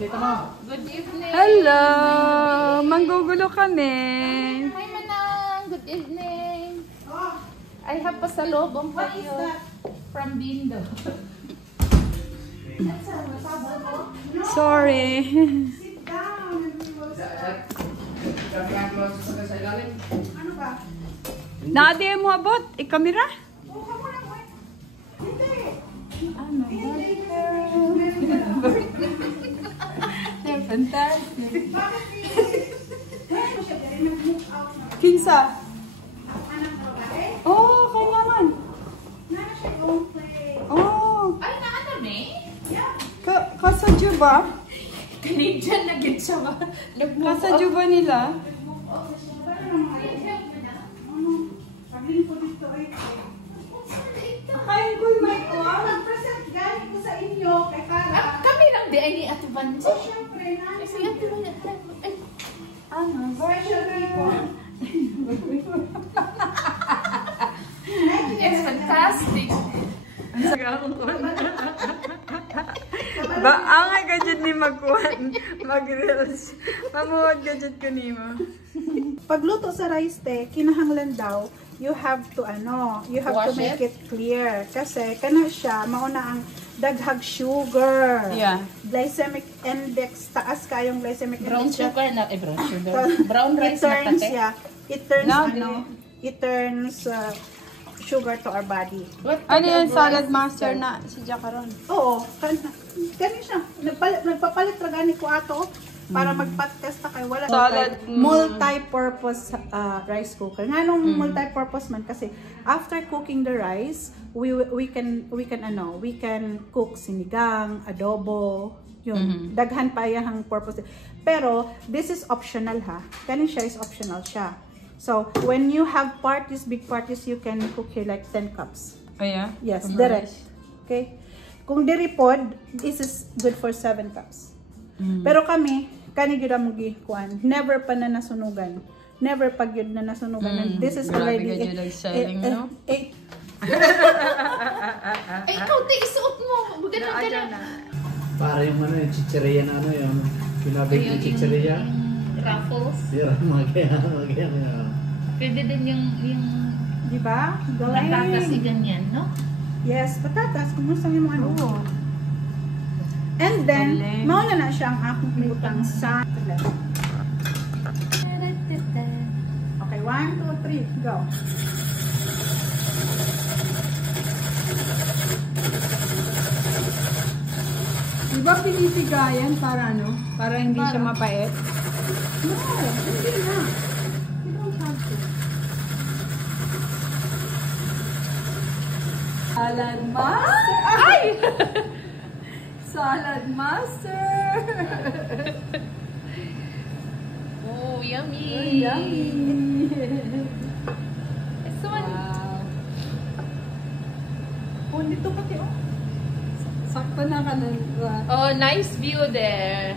Good evening. Hello! Manggugulo kami. Hi, Manang. Good evening. I have pasalubong for you from Bindo. Sorry. Sit down. Ano ba? Nadi mo abot? Ikamera? Oh, kamu lang, wait. Hindi. Ano ba? Fantastic. Bakit hindi? Bakit mo siya dahil nag-move out na? Kinsa? Anak na babae? Oh, kailangan. Nana siya yung play. Oh, Ay, naano na Yeah. kasadyo ba? Canadian na gid siya ba? Kasadyo ba nila? Nag-move out na siya. Wala namang ano. Pagling ko dito ay Kain ko may kuha. Nag-present guys ko sa inyo kay Kara. Kami lang di ay ni Ate Vanji. Oh, syempre na. Kasi Ate Vanji. Ay, Ano? Special people. it's fantastic. Ba, angay ka dyan ni magkuhan. Mag-reels. Mamuhod ka dyan ko ni mo. Pagluto sa rice te, kinahanglan daw, you have to Wash make it clear. Kasi kana siya, mauna ang daghag sugar. Yeah. Glycemic index, taas kayong glycemic Brown index. sugar na, brown sugar. Brown rice na kate. It turns sugar to our body. What Ano kind yan, of salad rice master is that? na si Jacaron? Oo, kani siya. Nagpapalit ra gani ko ato para mag-podcast na kayo. Wala Salad, multi-purpose rice cooker. Nga nung multi-purpose man kasi after cooking the rice, we can cook sinigang, adobo, yun. Daghan pa yang purpose. Pero this is optional ha. Kani siya is optional siya. So, when you have parties, big parties, you can cook here like 10 cups. Oh, yeah? Yes, direct. Okay? Kung diripod, this is good for 7 cups. Pero kami, kani gyud ang kuan, never pa na nasunugan. Never pa gyud na nasunugan. And this is already selling, no? Ay, ikaw, te, isuot mo. Ganun ka na. Para yung ano, yung chicheria na ano yun. Pinabig yung chicheria. Ruffles. Sira, magyan. Pwede din yung Diba? patatas Galing. ganyan, no? Yes, patatas. Kumusta yung ano? Oo. And then, Galing. mauna na siya ang akong butang sa... Okay, 1, 2, 3, go. Diba pinitigayan para ano? Para hindi siya mapait? No, hindi na. You don't have to. Salad master! Ay! Salad master! Oh, yummy. Oh, yummy! This one. Wow. Oh, dito pati oh. Sakto na ka na. Oh, nice view there.